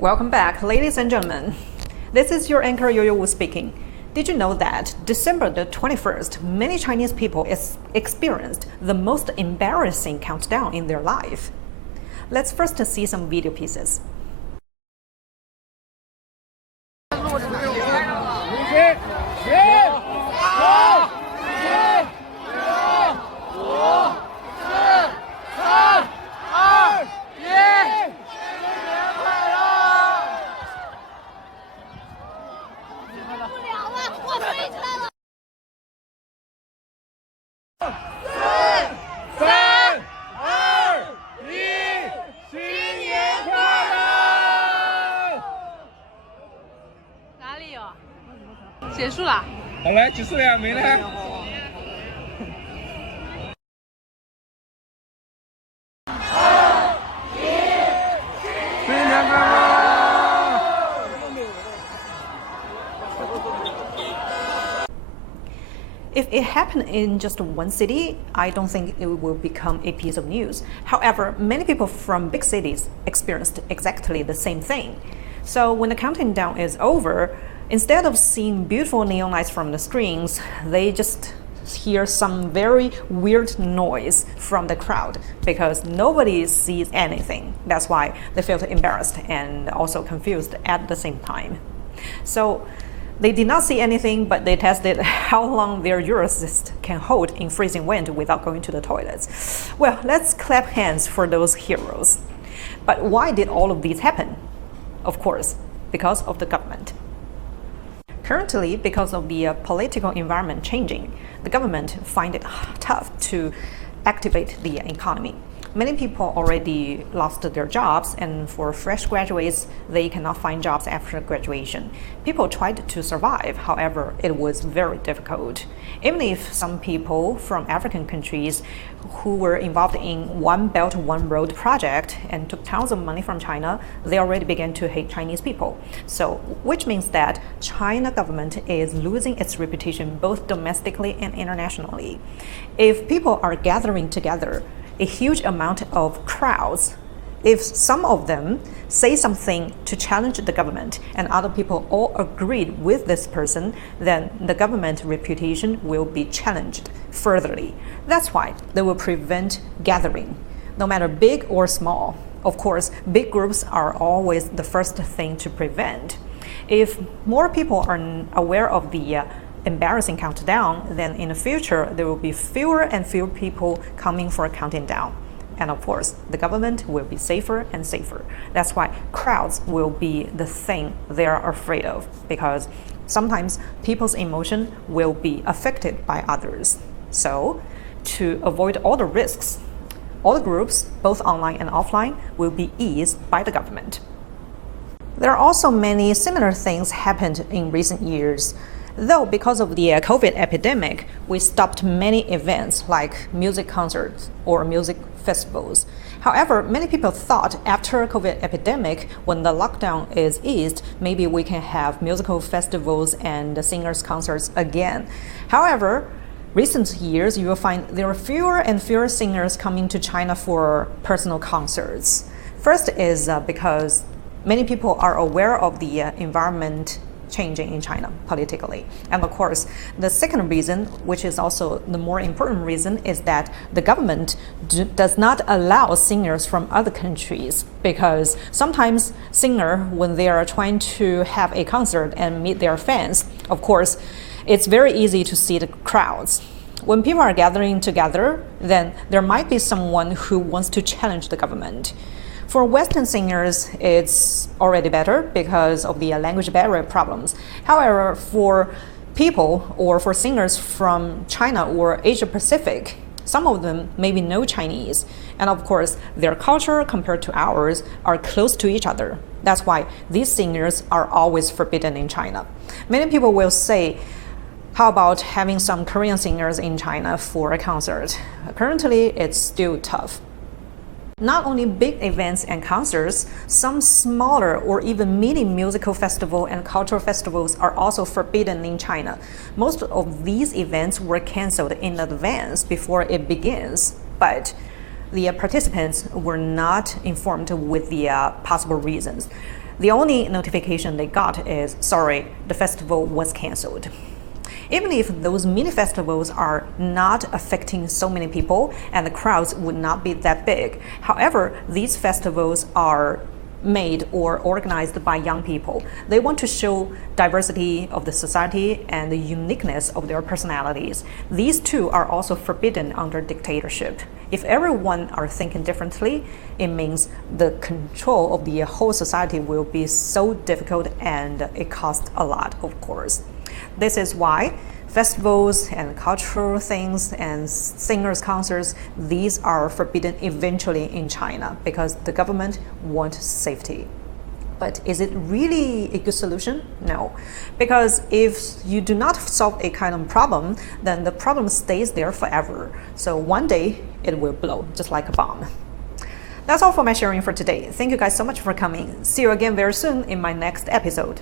Welcome back, ladies and gentlemen. This is your anchor Yoyo speaking. Did you know that December the 21st, many Chinese people experienced the most embarrassing countdown in their life? Let's first see some video pieces.好了，结束了，没了。新年快乐！ If it happened in just one city, I don't think it will become a piece of news. However, many people from big cities experienced exactly the same thing. So when the counting down is over, instead of seeing beautiful neon lights from the screens, they just hear some very weird noise from the crowd because nobody sees anything. That's why they felt embarrassed and also confused at the same time. So they did not see anything, but they tested how long their urologist can hold in freezing wind without going to the toilets. Well, let's clap hands for those heroes. But why did all of these happen? Of course, because of the government. Currently, because of the political environment changing, the government find it tough to activate the economy. Many people already lost their jobs, and for fresh graduates, they cannot find jobs after graduation. People tried to survive, however, it was very difficult. Even if some people from African countries who were involved in One Belt, One Road project and took tons of money from China, they already began to hate Chinese people. So, which means that China government is losing its reputation both domestically and internationally. If people are gathering together, a huge amount of crowds, if some of them say something to challenge the government and other people all agreed with this person, then the government reputation will be challenged furtherly. That's why they will prevent gathering, no matter big or small. Of course, big groups are always the first thing to prevent. If more people are aware of the embarrassing countdown, then in the future there will be fewer and fewer people coming for a counting down. And of course, the government will be safer and safer. That's why crowds will be the thing they are afraid of, because sometimes people's emotion will be affected by others. So, to avoid all the risks, all the groups, both online and offline, will be eased by the government. There are also many similar things happened in recent years. Though because of the COVID epidemic, we stopped many events like music concerts or music festivals. However, many people thought after COVID epidemic, when the lockdown is eased, maybe we can have musical festivals and singers concerts again. However, recent years, you will find there are fewer and fewer singers coming to China for personal concerts. First is because many people are aware of the environment changing in China politically. And of course, the second reason, which is also the more important reason, is that the government does not allow singers from other countries, because sometimes singers, when they are trying to have a concert and meet their fans, of course, it's very easy to see the crowds. When people are gathering together, then there might be someone who wants to challenge the government. For Western singers, it's already better because of the language barrier problems. However, for people or for singers from China or Asia Pacific, some of them maybe know Chinese. And of course, their culture compared to ours are close to each other. That's why these singers are always forbidden in China. Many people will say, how about having some Korean singers in China for a concert? Currently, it's still tough. Not only big events and concerts, some smaller or even mini musical festival and cultural festivals are also forbidden in China. Most of these events were cancelled in advance before it begins, but The participants were not informed with the possible reasons. The only notification they got is, sorry, the festival was cancelled. Even if those mini festivals are not affecting so many people and the crowds would not be that big, however, these festivals are made or organized by young people. They want to show diversity of the society and the uniqueness of their personalities. These two are also forbidden under dictatorship. If everyone are thinking differently, it means the control of the whole society will be so difficult and it costs a lot, of course. This is why festivals and cultural things and singers' concerts, these are forbidden eventually in China because the government wants safety. But is it really a good solution? No. Because if you do not solve a kind of problem, then the problem stays there forever. So one day it will blow, just like a bomb. That's all for my sharing for today. Thank you guys so much for coming. See you again very soon in my next episode.